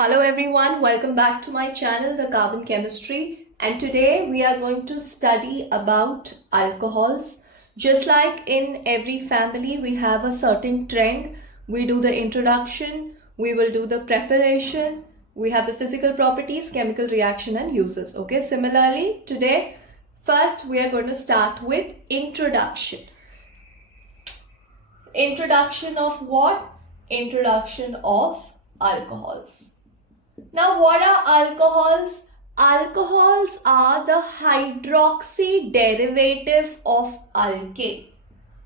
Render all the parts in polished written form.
Hello everyone, welcome back to my channel, The Carbon Chemistry, and today we are going to study about alcohols. Just like in every family, we have a certain trend. We do the introduction, we will do the preparation, we have the physical properties, chemical reaction and uses. Okay, similarly today, first we are going to start with introduction. Introduction of what? Introduction of alcohols. Now, what are alcohols? Alcohols are the hydroxy derivative of alkane.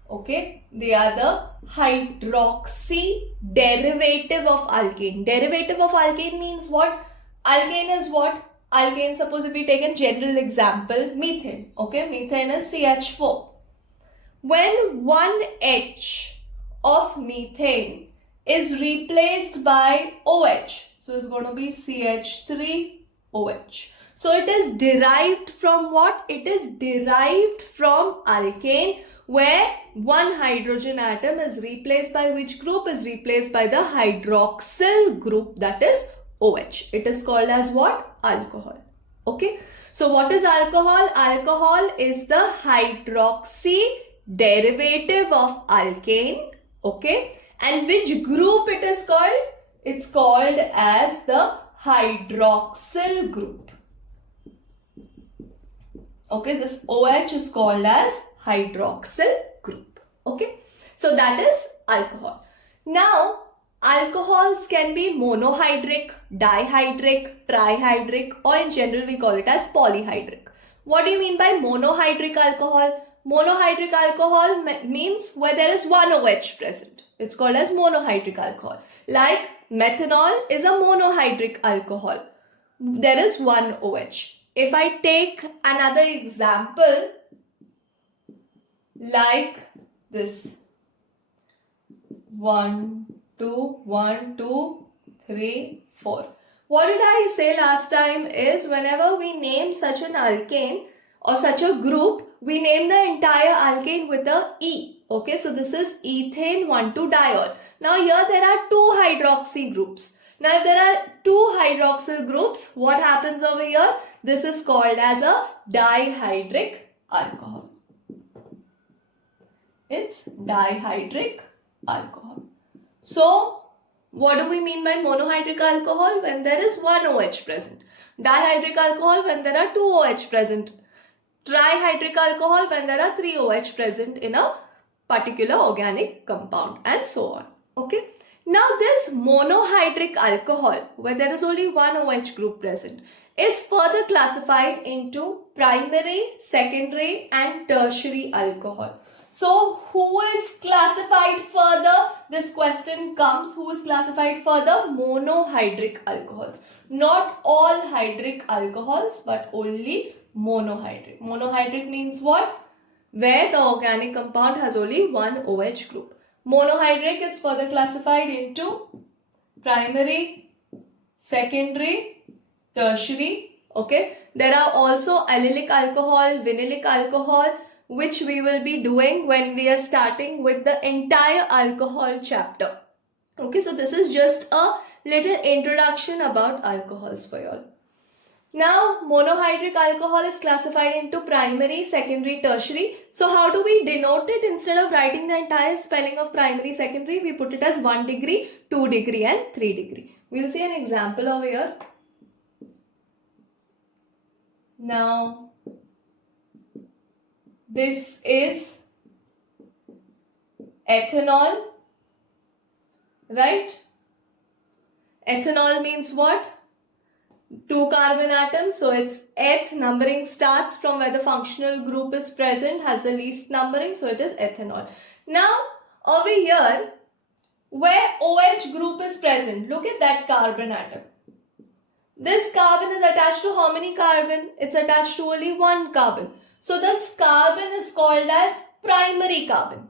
Okay, they are the hydroxy derivative of alkane. Derivative of alkane means what? Alkane is what? Alkane, suppose if we take a general example, methane. Okay, methane is CH4. When one H of methane is replaced by OH, so it's going to be CH3OH. So it is derived from what? It is derived from alkane, where one hydrogen atom is replaced by which group? Is replaced by the hydroxyl group, that is OH. It is called as what? Alcohol. Okay. So what is alcohol? Alcohol is the hydroxy derivative of alkane. Okay. And which group it is called? It's called as the hydroxyl group. Okay, this OH is called as hydroxyl group. Okay, so that is alcohol. Now, alcohols can be monohydric, dihydric, trihydric, or in general we call it as polyhydric. What do you mean by monohydric alcohol? Monohydric alcohol means where there is one OH present. It's called as monohydric alcohol. Like methanol is a monohydric alcohol. There is one OH. If I take another example like this. 1, 2, 1, 2, 3, 4. What did I say last time is whenever we name such an alkane or such a group, we name the entire alkane with a E. Okay, so this is ethane 1,2-diol. Now here there are two hydroxy groups. Now if there are two hydroxyl groups, what happens over here? This is called as a dihydric alcohol. It's dihydric alcohol. So what do we mean by monohydric alcohol? When there is one OH present. Dihydric alcohol when there are two OH present. Trihydric alcohol when there are 3 OH present in a particular organic compound and so on. Okay. Now this monohydric alcohol where there is only one OH group present is further classified into primary, secondary and tertiary alcohol. So who is classified further? This question comes, who is classified further? Monohydric alcohols. Not all hydric alcohols but only monohydric. Monohydric means what? Where the organic compound has only one OH group. Monohydric is further classified into primary, secondary, tertiary. Okay. There are also allylic alcohol, vinylic alcohol, which we will be doing when we are starting with the entire alcohol chapter. Okay. So this is just a little introduction about alcohols for you all. Now, monohydric alcohol is classified into primary, secondary, tertiary. So, how do we denote it? Instead of writing the entire spelling of primary, secondary, we put it as 1 degree, 2 degree and 3 degree. We will see an example over here. Now, this is ethanol, right? Ethanol means what? 2 carbon atoms, so its eth numbering starts from where the functional group is present, has the least numbering, so it is ethanol. Now over here where OH group is present, look at that carbon atom. This carbon is attached to how many carbon? It's attached to only one carbon. So this carbon is called as primary carbon.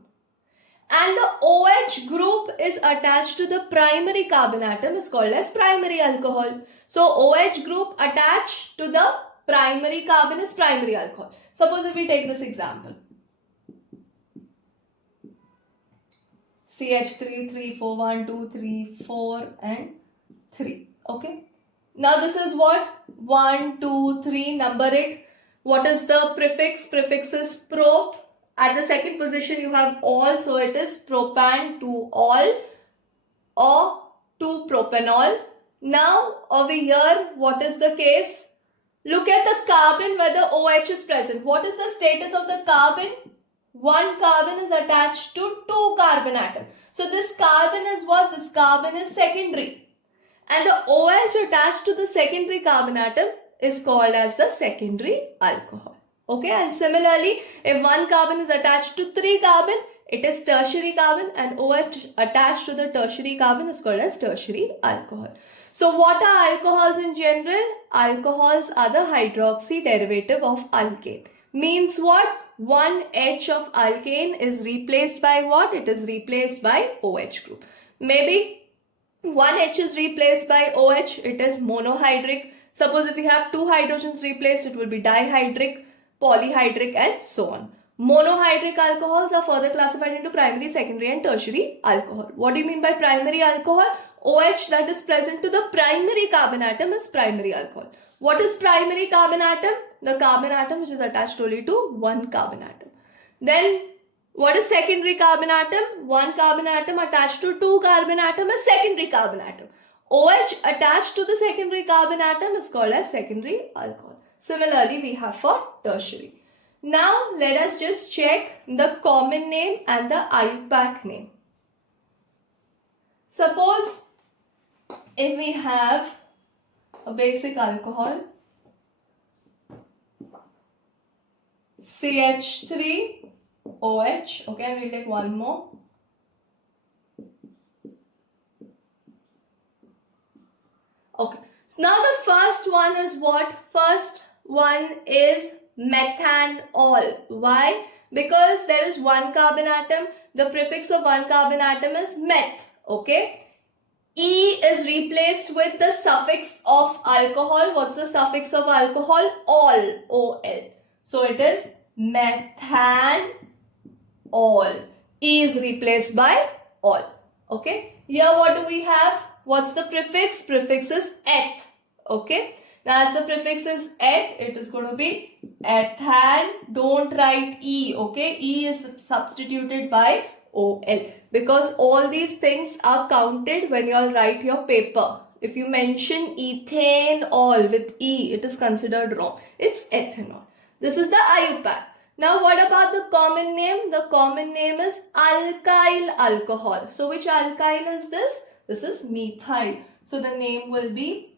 And the OH group is attached to the primary carbon atom is called as primary alcohol. So OH group attached to the primary carbon is primary alcohol. Suppose if we take this example. CH3, 3, 4, 1, 2, 3, 4 and 3. Okay. Now this is what? 1, 2, 3, number it. What is the prefix? Prefix is prop. At the second position you have all, so it is propan, 2-all or 2-propanol. Now over here, what is the case? Look at the carbon where the OH is present. What is the status of the carbon? One carbon is attached to 2 carbon atom. So this carbon is what? This carbon is secondary. And the OH attached to the secondary carbon atom is called as the secondary alcohol. Okay, and similarly, if one carbon is attached to 3 carbon, it is tertiary carbon, and OH attached to the tertiary carbon is called as tertiary alcohol. So what are alcohols in general? Alcohols are the hydroxy derivative of alkane. Means what? One H of alkane is replaced by what? It is replaced by OH group. Maybe one H is replaced by OH, it is monohydric. Suppose if we have 2 hydrogens replaced, it will be dihydric, polyhydric, and so on. Monohydric alcohols are further classified into primary, secondary, and tertiary alcohol. What do you mean by primary alcohol? OH that is present to the primary carbon atom is primary alcohol. What is primary carbon atom? The carbon atom which is attached only to one carbon atom. Then what is secondary carbon atom? One carbon atom attached to 2 carbon atom is secondary carbon atom. OH attached to the secondary carbon atom is called as secondary alcohol. Similarly, we have for tertiary. Now, let us just check the common name and the IUPAC name. Suppose if we have a basic alcohol, CH3OH, okay, and we'll take one more. Okay, so now the first one is what? First one is methanol. Why? Because there is one carbon atom. The prefix of one carbon atom is meth. Okay. E is replaced with the suffix of alcohol. What's the suffix of alcohol? Ol. O-L. So it is methanol. E is replaced by ol. Okay. Here what do we have? What's the prefix? Prefix is eth. Okay. Now as the prefix is eth, it is going to be ethan. Don't write E. Okay. E is substituted by OL, because all these things are counted when you all write your paper. If you mention ethanol with E, it is considered wrong. It's ethanol. This is the IUPAC. Now what about the common name? The common name is alkyl alcohol. So which alkyl is this? This is methyl. So the name will be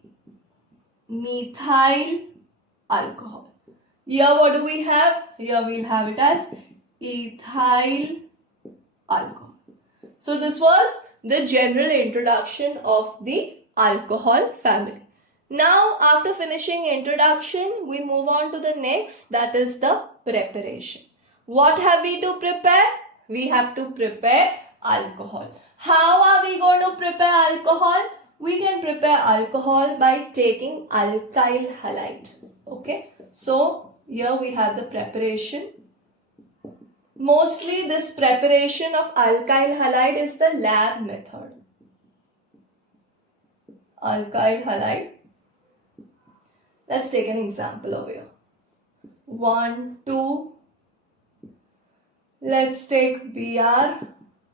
methyl alcohol. Here what do we have? Here we'll have it as ethyl alcohol. So this was the general introduction of the alcohol family. Now after finishing introduction, we move on to the next, that is the preparation. What have we to prepare? We have to prepare alcohol. How are we going to prepare alcohol? We can prepare alcohol by taking alkyl halide. Okay. So here we have the preparation. Mostly this preparation of alkyl halide is the lab method. Alkyl halide. Let's take an example over here. 1, 2. Let's take Br,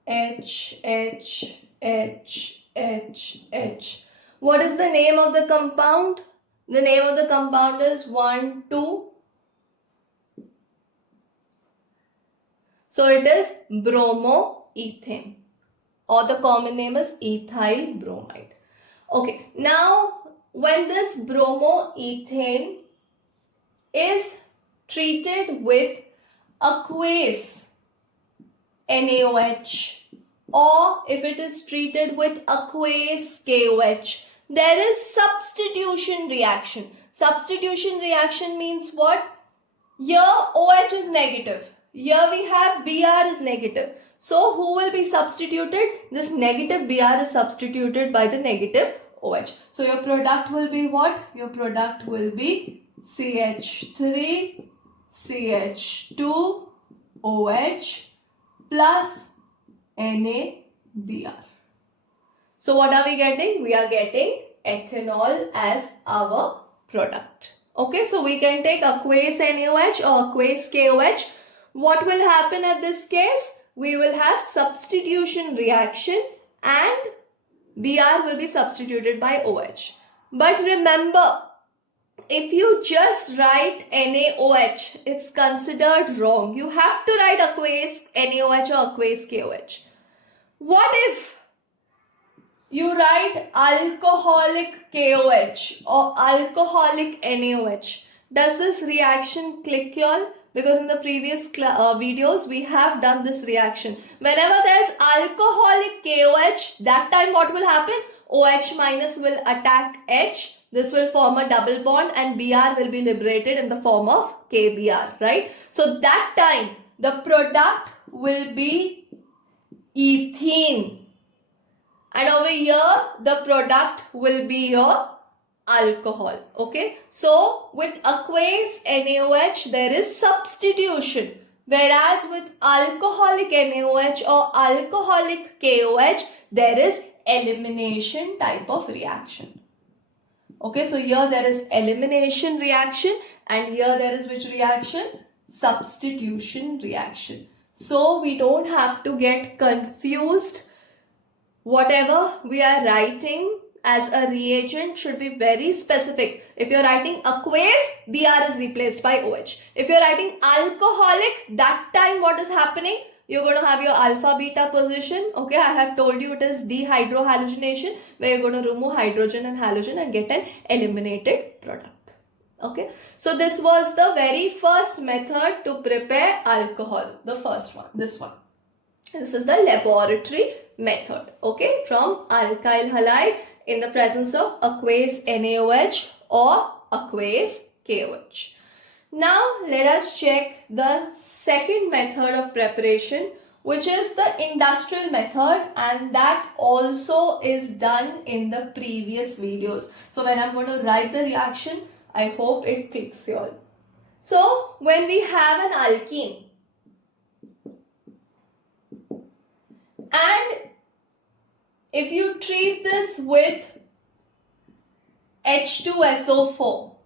H, H, H, H, H. What is the name of the compound? The name of the compound is 1, 2. So it is bromoethane, or the common name is ethyl bromide. Okay, now when this bromoethane is treated with aqueous NaOH, or if it is treated with aqueous KOH, there is substitution reaction. Substitution reaction means what? Here OH is negative. Here we have Br is negative. So who will be substituted? This negative Br is substituted by the negative OH. So your product will be what? Your product will be CH3, CH2, OH plus NaBr. So what are we getting? We are getting ethanol as our product. Okay, so we can take aqueous NaOH or aqueous KOH. What will happen at this case? We will have substitution reaction and Br will be substituted by OH. But remember, if you just write NaOH, it's considered wrong. You have to write aqueous NaOH or aqueous KOH. What if you write alcoholic KOH or alcoholic NaOH? Does this reaction click y'all? Because in the previous videos, we have done this reaction. Whenever there's alcoholic KOH, that time what will happen? OH minus will attack H. This will form a double bond and Br will be liberated in the form of KBr, right? So that time, the product will be ethene. And over here, the product will be your alcohol. Okay, so with aqueous NaOH there is substitution, whereas with alcoholic NaOH or alcoholic KOH there is elimination type of reaction. Okay, so here there is elimination reaction and here there is which reaction? Substitution reaction. So we don't have to get confused. Whatever we are writing as a reagent should be very specific. If you're writing aqueous, Br is replaced by OH. If you're writing alcoholic, that time what is happening? You're going to have your alpha beta position. Okay, I have told you it is dehydrohalogenation, where you're going to remove hydrogen and halogen and get an eliminated product. Okay, so this was the very first method to prepare alcohol. The first one, this one. This is the laboratory method. Okay, from alkyl halide in the presence of aqueous NaOH or aqueous KOH. Now let us check the second method of preparation, which is the industrial method, and that also is done in the previous videos. So when I'm going to write the reaction, I hope it clicks you all. So when we have an alkene and if you treat this with H2SO4,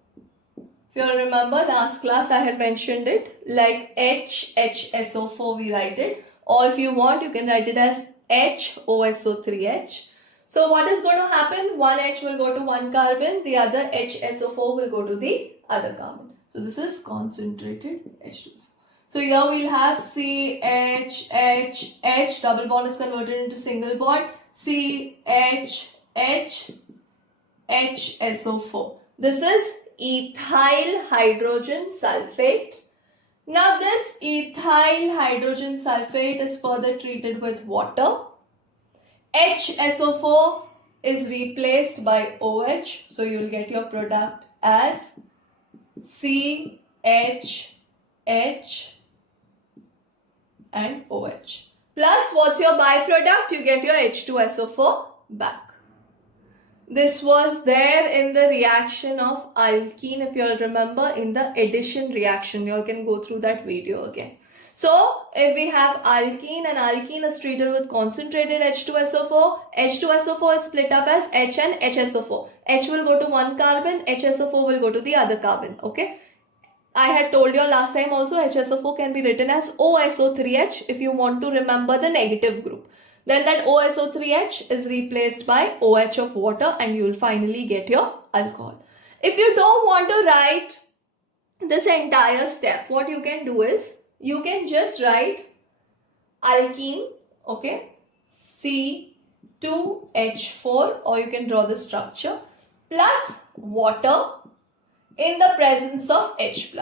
if you remember last class I had mentioned it like HHSO4 we write it, or if you want you can write it as HOSO3H. So what is going to happen? One H will go to one carbon, the other HSO4 will go to the other carbon. So this is concentrated H2SO. So here we'll have CH, H, H, double bond is converted into single bond, CH, H, HSO4. This is ethyl hydrogen sulfate. Now this ethyl hydrogen sulfate is further treated with water. HSO4 is replaced by OH. So you will get your product as CH, H and OH. Plus what's your byproduct? You get your H2SO4 back. This was there in the reaction of alkene, if you all remember, in the addition reaction. You all can go through that video again. So if we have alkene and alkene is treated with concentrated H2SO4, H2SO4 is split up as H and HSO4. H will go to one carbon, HSO4 will go to the other carbon. Okay. I had told you last time also HSO4 can be written as OSO3H if you want to remember the negative group. Then that OSO3H is replaced by OH of water and you will finally get your alcohol. If you don't want to write this entire step, what you can do is you can just write alkene, okay, C2H4, or you can draw the structure, plus water in the presence of H+.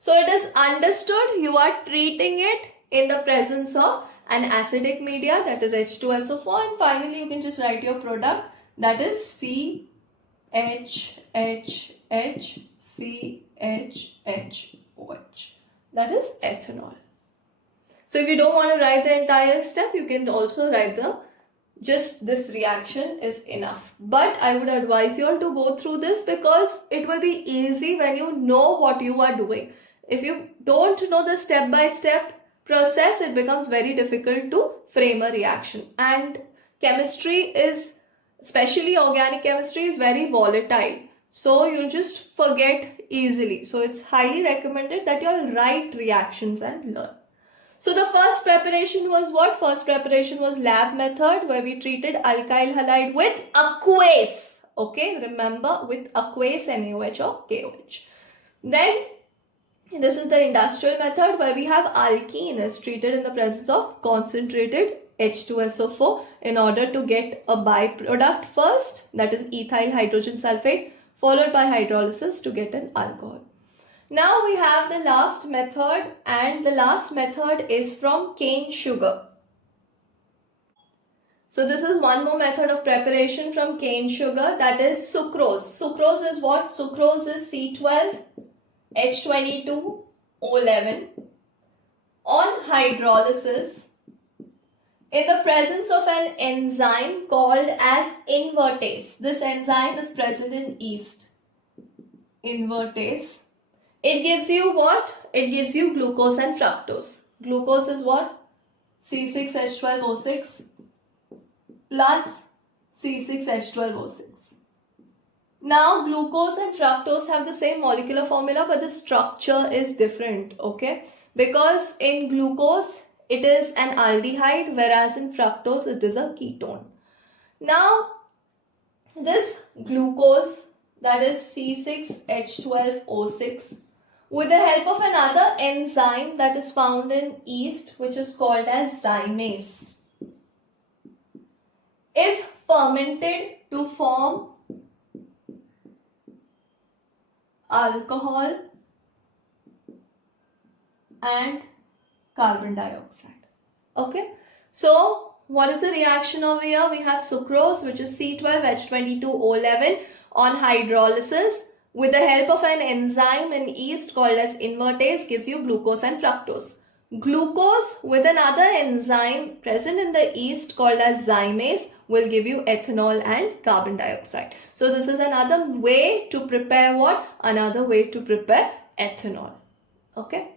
So it is understood you are treating it in the presence of an acidic media, that is H2SO4, and finally you can just write your product, that is CHHHCHHOH. That is ethanol. So if you don't want to write the entire step, you can also write just this reaction is enough. But I would advise you all to go through this because it will be easy when you know what you are doing. If you don't know the step-by-step process, it becomes very difficult to frame a reaction. And chemistry is especially organic chemistry, is very volatile. So you'll just forget easily. So it's highly recommended that you'll write reactions and learn. So the first preparation was what? First preparation was lab method, where we treated alkyl halide with aqueous. Okay, remember, with aqueous NaOH or KOH. Then this is the industrial method, where we have alkene is treated in the presence of concentrated H2SO4 in order to get a byproduct first, that is ethyl hydrogen sulfate, followed by hydrolysis to get an alcohol. Now we have the last method, and the last method is from cane sugar. So this is one more method of preparation from cane sugar, that is sucrose. Sucrose is what? Sucrose is C12H22O11 on hydrolysis in the presence of an enzyme called as invertase. This enzyme is present in yeast. Invertase. It gives you what? It gives you glucose and fructose. Glucose is what? C6H12O6 plus C6H12O6. Now glucose and fructose have the same molecular formula, but the structure is different, okay? Because in glucose it is an aldehyde, whereas in fructose it is a ketone. Now this glucose, that is C6H12O6, with the help of another enzyme that is found in yeast, which is called as zymase, is fermented to form alcohol and carbon dioxide. Okay, so what is the reaction over here? We have sucrose, which is C12H22O11 on hydrolysis with the help of an enzyme in yeast called as invertase, gives you glucose and fructose. Glucose with another enzyme present in the yeast called as zymase will give you ethanol and carbon dioxide. So this is another way to prepare what? Another way to prepare ethanol. Okay.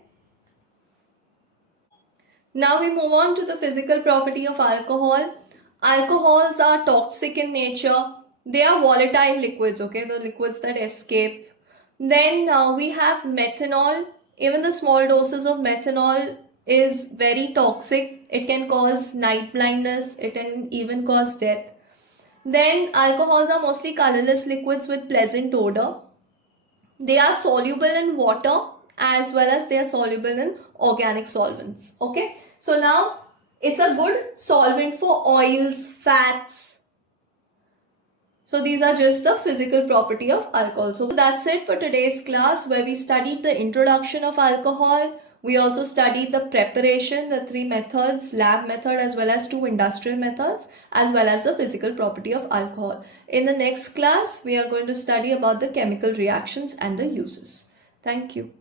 Now we move on to the physical property of alcohol. Alcohols are toxic in nature. They are volatile liquids, okay, the liquids that escape. Then we have methanol. Even the small doses of methanol is very toxic. It can cause night blindness. It can even cause death. Then alcohols are mostly colorless liquids with pleasant odor. They are soluble in water as well as they are soluble in organic solvents. Okay, so now it's a good solvent for oils, fats. So these are just the physical property of alcohol. So that's it for today's class, where we studied the introduction of alcohol. We also studied the preparation, the 3 methods, lab method as well as 2 industrial methods, as well as the physical property of alcohol. In the next class, we are going to study about the chemical reactions and the uses. Thank you.